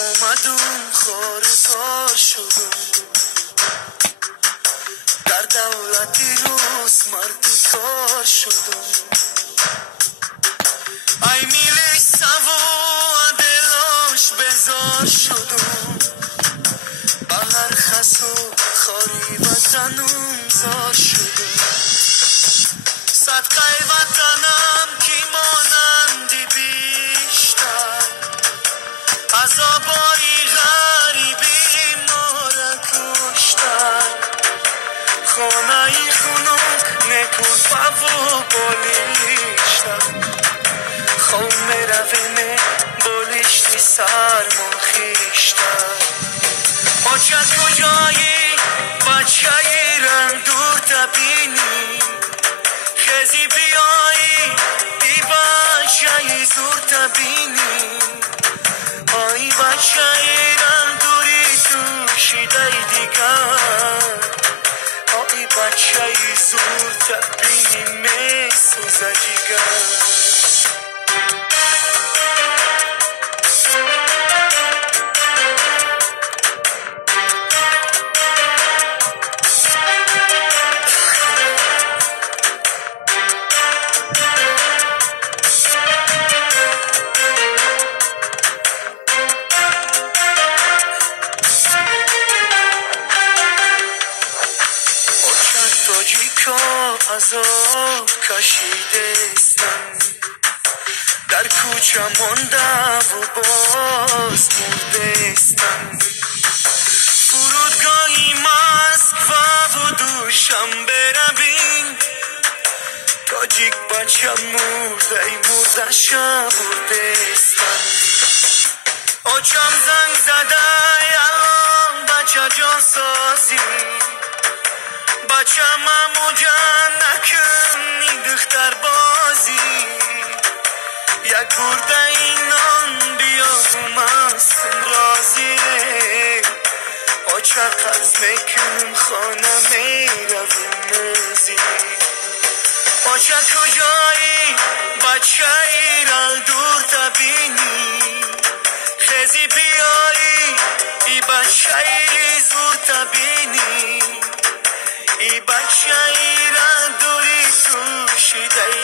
اومدم خارزار شدم در دولتی روز مردی کار شدم ای میلی سوا دلاش بزار شدم با هر خس و خاری وطنم زار شدم صدقه وطنم کی مانندی بیشتر عذابای غریبی ما را کشتر خانه خونم نکن پاو بالیشتر خون میرویم بالیشتی سرمون خیشتر حاجت کجایی بچه ایران دور تبینی خزی بیایی بی بچه زور تبینی آی بچه ایران دوری تو شیده دیگر آی بچه زور تبینی می سوزه جیگر تاجیکا عذاب کشیده استن در کوچه مانده و باز مرده استن فرودگاهی مسکو و دوشنبه رویم تاجیک بچه مرده شبرده استن آچم زنگ زده الان بچه جان سازی بچه ممو جان نکنی دختر بازی یک برده اینان بیا گمستم رازیه آچه قرض میکنم خانه میرویم موزی آچه کجایی بچه ایران دور تبینی خزی بیایی ای بچه ای زور تبینی ای بچه